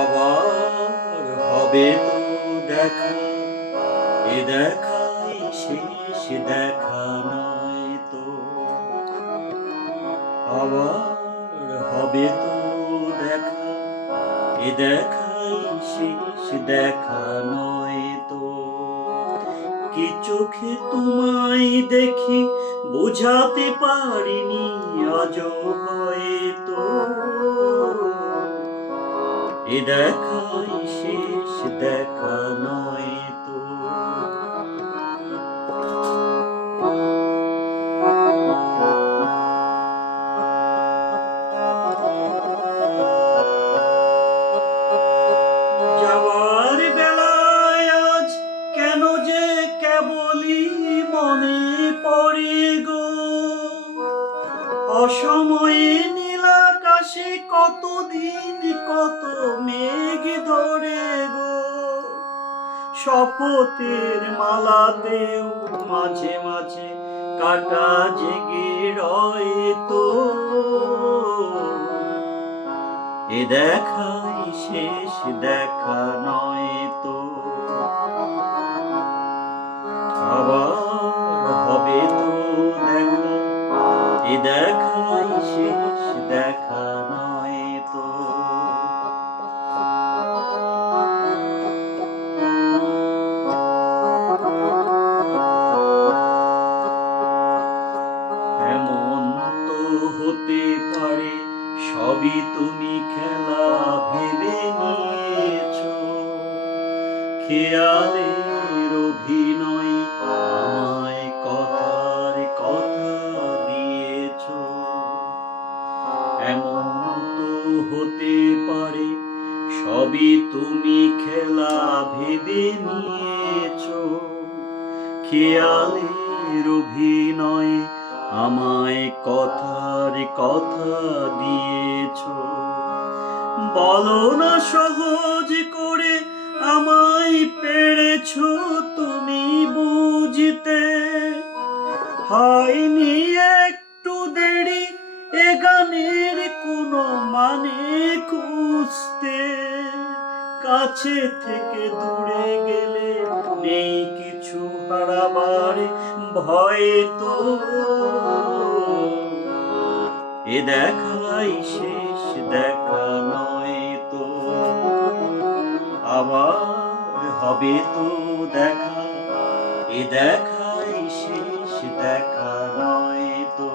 আবার হবে তো দেখা, এ দেখাই শেষ দেখা নয় তো। আবার হবে তো দেখা, এ দেখাই শেষ দেখা নয় তো। কি চোখে তোমায় দেখি বুঝাতে পারিনি আজও হয়তো। এ দেখাই শেষ দেখা নয় তো। যাওয়ার বেলায় আজ কেন যে কেবলই মনে পড়ে গো। অসময়ে নীল আকাশে কতদিন কত মেঘ ধরে গো। শপথের মালাতেও মাঝে মাঝে কাটা জেগে রয় তো। এ দেখাই শেষ দেখা নয় তো। আবার হবে তো দেখা, এ দেখাই শেষ দেখা নয় তো। এমন তো হতে পারে সবই তুমি খেলা ভেবে নিয়েছো। খেয়ালের অভিনয় আমায় কথার কথা দিয়েছো। এমন তো হতে পারে সবই তুমি খেলা ভেবে নিয়েছো। খেয়ালের অভিনয় আমায় কথার কথা দিয়েছো। বলো না সহজ করে আমায় পেরেছো তুমি বুঝতে। হয়নি একটু দেরি এ গানের কোনো মানে খুঁজতে। কাছে থেকে দূরে গেলে নেই কিছু হারাবার ভয় তো। এ দেখাই শেষ দেখা নয় তো। আবার হবে তো দেখা, এ দেখাই শেষ দেখা নয় তো।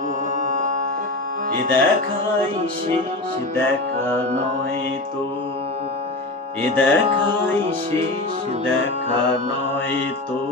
এ দেখাই শেষ দেখা নয় তো। এ দেখাই শেষ দেখা নয় তো।